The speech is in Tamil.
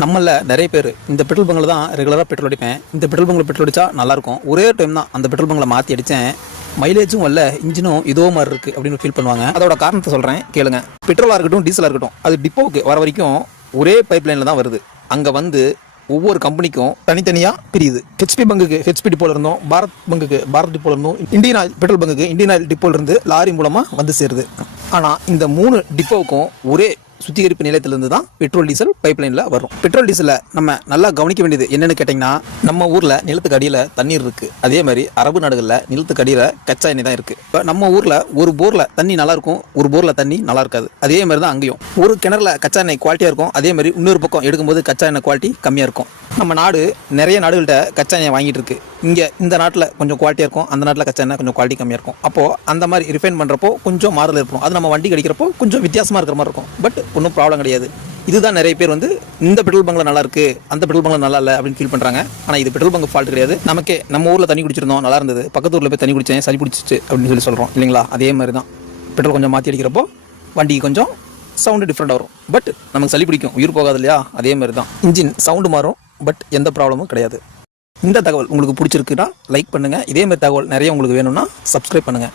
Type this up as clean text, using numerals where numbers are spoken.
நம்மள நிறைய பேர் இந்த பெட்ரோல் பங்கில் தான் ரெகுலராக பெட்ரோல் அடிப்பேன். இந்த பெட்ரோல் பங்கில் பெட்ரோல் அடித்தா நல்லாயிருக்கும். ஒரே டைம் தான் அந்த பெட்ரோல் பங்கில் மாற்றி அடித்தேன். மைலேஜும் வரல, இன்ஜினும் இதோ மாதிரி இருக்குது அப்படின்னு ஃபீல் பண்ணுவாங்க. அதோட காரணத்தை சொல்கிறேன் கேளுங்க. பெட்ரோலாக இருக்கட்டும் டீசலாக இருக்கட்டும், அது டிப்போவுக்கு வர வரைக்கும் ஒரே பைப் லைனில் தான் வருது. அங்கே வந்து ஒவ்வொரு கம்பெனிக்கும் தனித்தனியாக பிரியுது. ஹெச்பி பங்குக்கு ஹெச்பி டிப்போல இருந்தும், பாரத் பங்குக்கு பாரத் டிப்போல இருந்தும், இந்தியன் ஆயில் பெட்ரோல் பங்குக்கு இந்தியன் ஆயில் டிப்போல இருந்து லாரி மூலமாக வந்து சேருது. ஆனால் இந்த 3 டிப்போவுக்கும் ஒரே சுத்திகரிப்பு நிலையத்திலிருந்து தான் பெட்ரோல் டீசல் பைப் லைனில் வரும். பெட்ரோல் டீசலை நம்ம நல்லா கவனிக்க வேண்டியது என்னென்னு கேட்டிங்கன்னா, நம்ம ஊரில் நிலத்துக்கு அடியில் தண்ணீர் இருக்குது. அதே மாதிரி அரபு நாடுகளில் நிலத்துக்கு அடியில் கச்சா எண்ணெய் தான் இருக்குது. இப்போ நம்ம ஊரில் ஒரு போரில் தண்ணி நல்லாயிருக்கும், ஒரு போரில் தண்ணி நல்லா இருக்காது. அதே மாதிரி தான் அங்கேயும் ஒரு கிணறுல கச்சா எண்ணெய் குவாலிட்டியாக இருக்கும். அதே மாதிரி இன்னொரு பக்கம் எடுக்கும்போது கச்சா எண்ணெய் குவாலிட்டி கம்மியாக இருக்கும். நம்ம நாடு நிறைய நாடுகள்கிட்ட கச்சா எண்ணெய் வாங்கிட்டு இருக்கு. இங்கே இந்த நாட்டில் கொஞ்சம் குவாலிட்டியாக இருக்கும், அந்த நாட்டில் கச்சா எண்ணெய் கொஞ்சம் குவாலிட்டி கம்மியாக இருக்கும். அப்போது அந்த மாதிரி ரிஃபைன் பண்ணுறப்போ கொஞ்சம் மாறல் இருக்கும். அது நம்ம வண்டி கடிக்கிறப்போ கொஞ்சம் வித்தியாசமாக இருக்கிற மாதிரி இருக்கும். பட் ஒன்றும் ப்ராப்ளம் கிடையாது. இதுதான் நிறைய பேர் வந்து இந்த பெட்ரோல் பங்கில் நல்லா இருக்கு, அந்த பெட்ரோல் பங்கில் நல்லா இல்லை அப்படின்னு ஃபீல் பண்ணுறாங்க. ஆனால் இது பெட்ரோல் பங்க் ஃபால்ட் கிடையாது. நமக்கே நம்ம ஊரில் தண்ணி குடிச்சிருந்தோம், நல்லா இருந்தது, பக்கத்து ஊரில் போய் தண்ணி குடிச்சேன், சளி பிடிச்சிச்சு அப்படின்னு சொல்கிறோம் இல்லைங்களா? அதே மாதிரி தான் பெட்ரோல் கொஞ்சம் மாற்றி அடிக்கிறப்போ வண்டிக்கு கொஞ்சம் சவுண்டு டிஃப்ரெண்டாக வரும். பட் நமக்கு சளி பிடிக்கும், உயிர் போகாது இல்லையா? அதே மாதிரி தான் இன்ஜின் சவுண்டு மாறும், பட் எந்த ப்ராப்ளமும் கிடையாது. இந்த தகவல் உங்களுக்கு பிடிச்சிருக்குன்னா லைக் பண்ணுங்கள். இதே மாதிரி தகவல் நிறைய உங்களுக்கு வேணும்னா சப்ஸ்கிரைப் பண்ணுங்கள்.